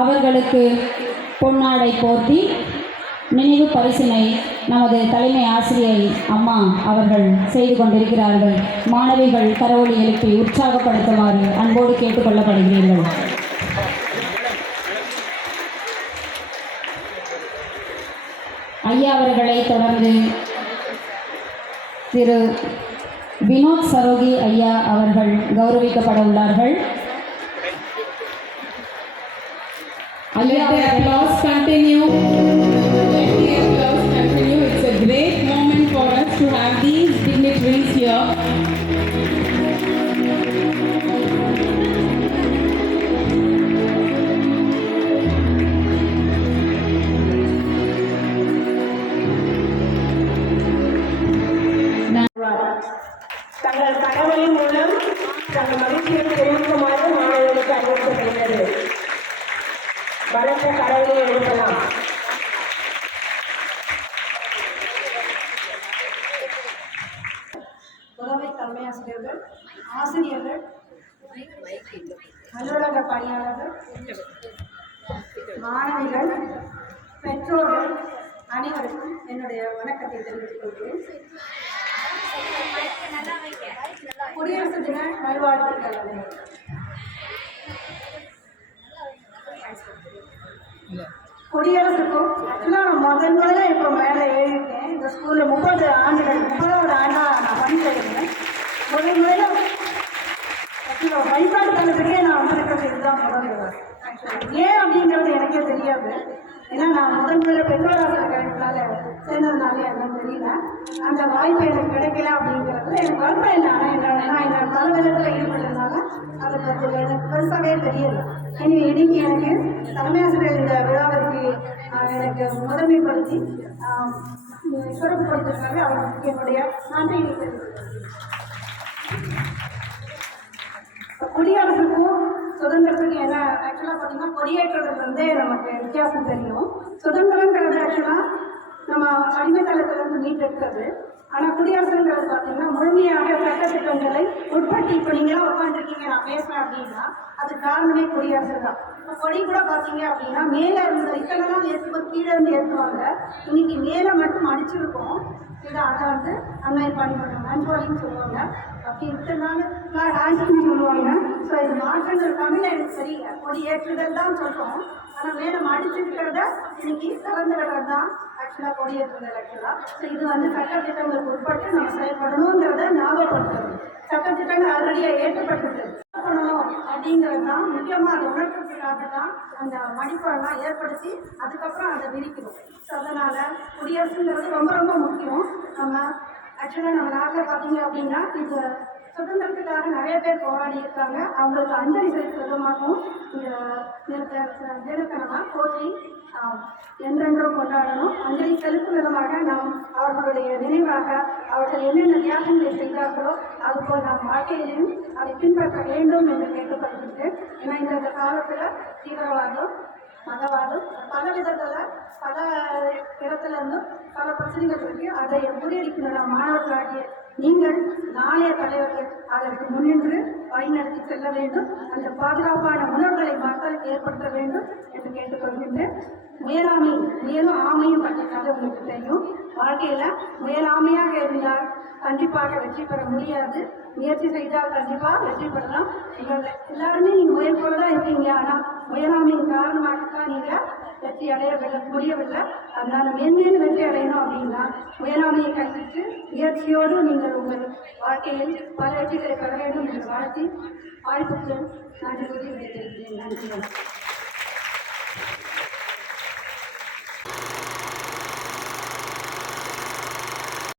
அவர்களுக்கு பொன்னாடை போர்த்தி நினைவு பரிசினை நமது தலைமை ஆசிரியை அம்மா அவர்கள் செய்து கொண்டிருக்கிறார்கள். மாணவிகள் கரவொலி எழுப்பி உற்சாகப்படுத்துமாறு அன்போடு கேட்டுக்கொள்ளப்படுகிறீர்கள். ஐயா அவர்களை தொடர்ந்து திரு வினோத் சரோகி ஐயா அவர்கள் கௌரவிக்கப்பட உள்ளார்கள். Let the applause continue. It's a great moment for us to have these dignitaries here. தங்கள் கடவுளின் மூலம் தங்கள் மகிழ்ச்சியை தெரிவிக்குமாறு மாணவர்களுக்கு அறிவிக்கப்படுகிறது. பலத்த கடவுளை எழுப்பலாம். உதவி தலைமை ஆசிரியர்கள், ஆசிரியர்கள், அலுவலக பணியாளர்கள், மாணவிகள், பெற்றோர்கள் அனைவருக்கும் என்னுடைய வணக்கத்தை தெரிவித்துக் கொள்கிறேன். குடியரசு தின நல்வாழ்த்துக்கள். குடியரசுக்கும் ஆக்சுவலாக நான் முதல்ல இப்போ மேலே எழுதியிருக்கேன். இந்த ஸ்கூலில் 30 ஆண்டுகள் 30வது ஆண்டாக நான் பண்ணியிருக்கேன். முதல்ல ஆக்சுவலாக வழிபாட்டு தளத்துக்கே நான் வந்திருக்கிறது இதுதான் முதல். ஏன் அப்படிங்கிறது எனக்கே தெரியாது. ஏன்னா நான் முதல்ல பெற்றோராசிரியர் கழகத்தினால சேர்ந்ததுனால எனக்கு தெரியல. அந்த வாய்ப்பு எனக்கு கிடைக்கல அப்படிங்கிறது எனக்கு வருத்தம் இல்லை. ஆனால் நான் என்னோட பல விதத்தில் ஈடுபட்டதுனால அதை பற்றி எனக்கு பெருசாகவே தெரியலை. இன்னைக்கு எனக்கு தலைமை ஆசிரியர் இந்த விழாவிற்கு எனக்கு முதன்மைப்படுத்தி சிறப்புப்படுத்துவதற்காக அவர்களுக்கு என்னுடைய நன்றி தெரிவித்துள்ளேன். குடியரசுக்கும் சுதந்திரத்துக்கு என்ன ஆக்சுவலாக பார்த்தீங்கன்னா கொடியேற்றதுலேருந்தே நமக்கு வித்தியாசம் தெரியும். சுதந்திரங்கிறது ஆக்சுவலாக நம்ம அடிமைத்தளத்திலிருந்து மீட்டெடுக்கிறது. ஆனால் குடியரசுங்கிறது பார்த்தீங்கன்னா முழுமையாக சட்டத்திட்டங்களை உட்பட்டு இப்போ நீங்களாம் உட்காந்துருக்கீங்க நான் பேசுகிறேன் அப்படின்னா அது காரணமே குடியரசு தான். இப்போ கொடி கூட பார்த்தீங்க அப்படின்னா மேலே இருந்த இத்தனைலாம் ஏற்றுவோம், கீழே இருந்து ஏற்றுவாங்க. இன்னைக்கு மேலே மட்டும் அடிச்சிருக்கோம். இதை அதை அன்னை பண்ணிவிடுவாங்க, அன்போலின்னு சொல்லுவாங்க. அப்படி இத்தனால ஹேண்ட்ஸ்ன்னு சொல்லுவாங்க. ஸோ இது மாற்றங்கள் தமிழ் எனக்கு தெரியல. கொடி ஏற்றுதல் தான் சொல்கிறோம். ஆனால் மேலே அடிச்சிருக்கிறத இன்னைக்கு திறந்து விடுறது தான் ஆக்சுவலாக கொடியேற்றுதல். ஆக்சுவலாக ஸோ இது சட்டத்திட்டங்களுக்கு உட்பட்டு நம்ம செயல்படணுங்கிறத ஞாபகப்படுத்துறது. சட்டத்திட்டங்கள் ஆல்ரெடியாக ஏற்றப்பட்டது பண்ணணும் அப்படிங்கிறது தான் முக்கியமாக அதை உணர்த்துறதுக்காக தான் அந்த மடிப்பெல்லாம் ஏற்படுத்தி அதுக்கப்புறம் அதை விரிக்கணும். ஸோ அதனால் குடியரசுங்கிறது ரொம்ப ரொம்ப முக்கியம். நம்ம ஆக்சுவலாக நம்ம நாட்டில் பார்த்தீங்க அப்படின்னா இந்த சுதந்திரத்துக்காக நிறைய பேர் போராடி இருக்காங்க. அவங்களுக்கு அஞ்சலி செலுத்தும் விதமாகவும் இந்த தினத்தனமாக போற்றி என்றென்றும் கொண்டாடணும். அஞ்சலி செலுத்தும் விதமாக நாம் அவர்களுடைய நினைவாக அவர்கள் என்னென்ன தியாகங்களை செய்தார்களோ அதுபோல் நம் வாழ்க்கையிலையும் அதை பின்பற்ற வேண்டும் என்று கேட்டுக்கொள்கின்றேன். ஏன்னா இந்த காலத்தில் தீவிரவாதம், மதவாதம் பல விதத்தில் பல இடத்துல இருந்தும் பல பிரச்சனைகள் இருக்கு. அதை முறியடிக்கின்ற மாணவர்களாகிய நீங்கள் நாளைய தலைவர்கள் அதற்கு முன்னின்று வழிநடத்தி செல்ல வேண்டும். அந்த பாதுகாப்பான உணர்வுகளை மக்களுக்கு ஏற்படுத்த வேண்டும் என்று கேட்டுக்கொள்கின்றேன். முயலாமை மேலும் ஆமையும் பற்றினால உங்களுக்கு தெரியும். வாழ்க்கையில் முயலாமையாக இருந்தால் கண்டிப்பாக வெற்றி பெற முடியாது. முயற்சி செய்தால் கண்டிப்பாக வெற்றி பெறலாம். நீங்கள் எல்லாருமே நீங்கள் முயற்சியோடு தான் இருக்கீங்க. ஆனால் முயலாமையின் காரணமாகத்தான் நீங்கள் வெற்றி அடைய முடியவில்லை. அதனால் மேன்மேலும் வெற்றி அடையணும் அப்படின்னா முயலாமையை கைவிட்டு முயற்சியோடு நீங்கள் உங்கள் வாழ்க்கையில் பல வெற்றிகளை பெற வேண்டும் என்று வாழ்த்தி வாய்ப்புக்கு நான் விடைபெறுகிறேன். நன்றி.